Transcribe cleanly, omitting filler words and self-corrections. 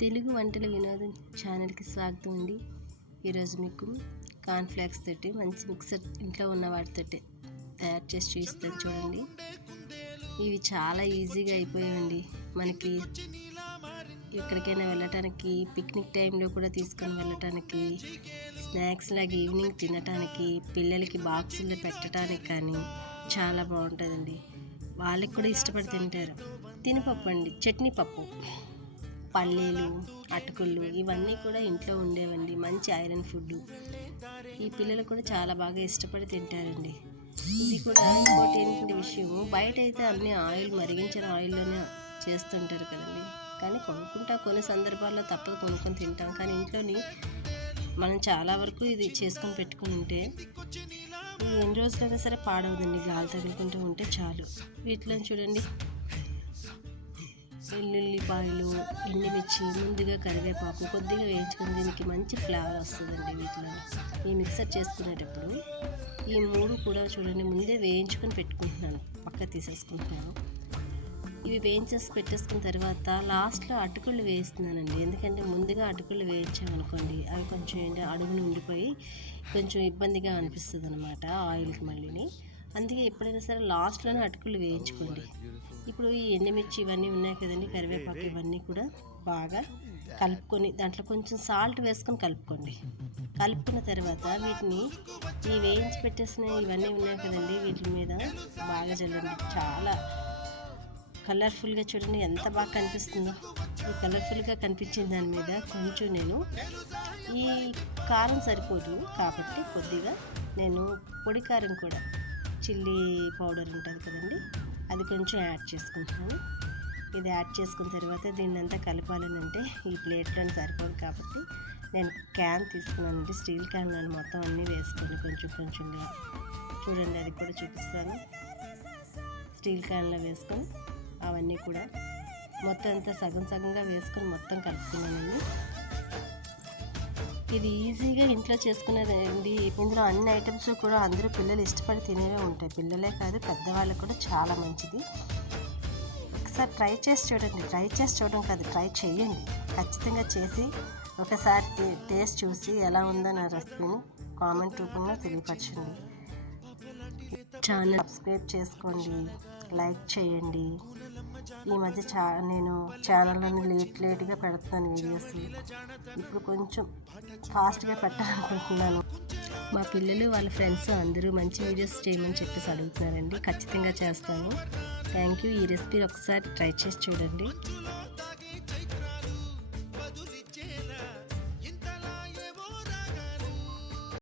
తెలుగు వంటల వినోదం ఛానల్కి స్వాగతం అండి. ఈరోజు మీకు కార్న్ఫ్లేక్స్ తోటి మంచి మిక్సర్ ఇంట్లో ఉన్న వాటితోటి తయారు చేసి చూపిస్తాను చూడండి. ఇవి చాలా ఈజీగా అయిపోయాయండి. మనకి ఎక్కడికైనా వెళ్ళటానికి, పిక్నిక్ టైంలో కూడా తీసుకొని వెళ్ళటానికి, స్నాక్స్ లాగా ఈవినింగ్ తినటానికి, పిల్లలకి బాక్సుల్లో పెట్టడానికి కానీ చాలా బాగుంటుందండి. వాళ్ళకి కూడా ఇష్టపడి తింటారు. తినపప్పు అండి, చట్నీ పప్పు, పల్లీలు, అటుకులు ఇవన్నీ కూడా ఇంట్లో ఉండేవండి. మంచి ఐరన్ ఫుడ్. ఈ పిల్లలు కూడా చాలా బాగా ఇష్టపడి తింటారండి. ఇది కూడా ఇంకోటి ఏంటంటే విషయము, బయట అయితే అన్ని ఆయిల్, మరిగించిన ఆయిల్లోనే చేస్తుంటారు కదండి. కానీ కొన్ని సందర్భాల్లో తప్పదు, కొనుక్కొని తింటాం. కానీ ఇంట్లోని మనం చాలా వరకు ఇది చేసుకొని పెట్టుకుని ఉంటే ఇది ఎన్ని రోజులైనా సరే పాడవదండి. గాలి తగులుకుంటూ ఉంటే చాలు. వీటిలో చూడండి, వెల్లుల్లిపాయలు, ఎండుమిర్చి, ముందుగా కరివేపాకు కొద్దిగా వేయించుకొని దీనికి మంచి ఫ్లేవర్ వస్తుందండి. వీటిలో ఈ మిక్సర్ చేసుకునేటప్పుడు ఈ మూడు కూడా చూడండి ముందే వేయించుకొని పెట్టుకుంటున్నాను, పక్క తీసేసుకుంటున్నాను. ఇవి వేయించేసి పెట్టేసుకున్న తర్వాత లాస్ట్లో అటుకులు వేస్తున్నానండి. ఎందుకంటే ముందుగా అటుకులు వేయించామనుకోండి అవి కొంచెం అడుగును ఉండిపోయి కొంచెం ఇబ్బందిగా అనిపిస్తుంది అనమాట ఆయిల్కి మళ్ళీని. అందుకే ఎప్పుడైనా సరే లాస్ట్లోనే అటుకులు వేయించుకోండి. ఇప్పుడు ఈ ఎండుమిర్చి ఇవన్నీ ఉన్నాయి కదండి, కరివేపాకు ఇవన్నీ కూడా బాగా కలుపుకొని దాంట్లో కొంచెం సాల్ట్ వేసుకొని కలుపుకోండి. కలుపుకున్న తర్వాత వీటిని ఈ వేయించి పెట్టేసిన ఇవన్నీ ఉన్నాయి కదండి, వీటి మీద బాగా చల్లండి. చాలా కలర్ఫుల్గా చూడండి ఎంత బాగా కనిపిస్తుందో. ఈ కలర్ఫుల్గా కనిపించిన దాని మీద కొంచెం నేను ఈ కారం సరిపోదు కాబట్టి కొద్దిగా నేను పొడి కారం కూడా, చిల్లీ పౌడర్ ఉంటుంది కదండి, అది కొంచెం యాడ్ చేసుకుంటున్నాను. ఇది యాడ్ చేసుకున్న తర్వాత దీన్ని అంతా కలపాలని అంటే ఈ ప్లేట్లో సరిపోదు కాబట్టి నేను క్యాన్ తీసుకున్నానండి. స్టీల్ క్యాన్లో మొత్తం అన్నీ వేసుకొని కొంచెంగా చూడండి, అది కూడా చూపిస్తాను. స్టీల్ క్యాన్లో వేసుకొని అవన్నీ కూడా మొత్తం అంతా సగంగా వేసుకొని మొత్తం కలుపుకున్నానండి. ఇది ఈజీగా ఇంట్లో చేసుకునేదండి. ఇందులో అన్ని ఐటమ్స్ కూడా అందరూ పిల్లలు ఇష్టపడి తినేవే ఉంటాయి. పిల్లలే కాదు, పెద్దవాళ్ళకు కూడా చాలా మంచిది. ఒకసారి ట్రై చేసి చూడండి. ట్రై చేయండి. ఖచ్చితంగా చేసి ఒకసారి టేస్ట్ చూసి ఎలా ఉందో నా రెసిపీని కామెంట్ రూపంలో తెలియపరచండి. ఛానల్ సబ్స్క్రైబ్ చేసుకోండి, లైక్ చేయండి. ఈ మధ్య నేను ఛానల్లోని లేట్గా పెడుతున్నాను వీడియోస్. ఇప్పుడు కొంచెం ఫాస్ట్గా పెట్టాలనుకుంటున్నాను. మా పిల్లలు వాళ్ళ ఫ్రెండ్స్ అందరూ మంచి వీడియోస్ చేయమని చెప్పేసి అడుగుతున్నారండి. ఖచ్చితంగా చేస్తాను. Thank you. ఈ రెసిపీ ఒకసారి ట్రై చేసి చూడండి.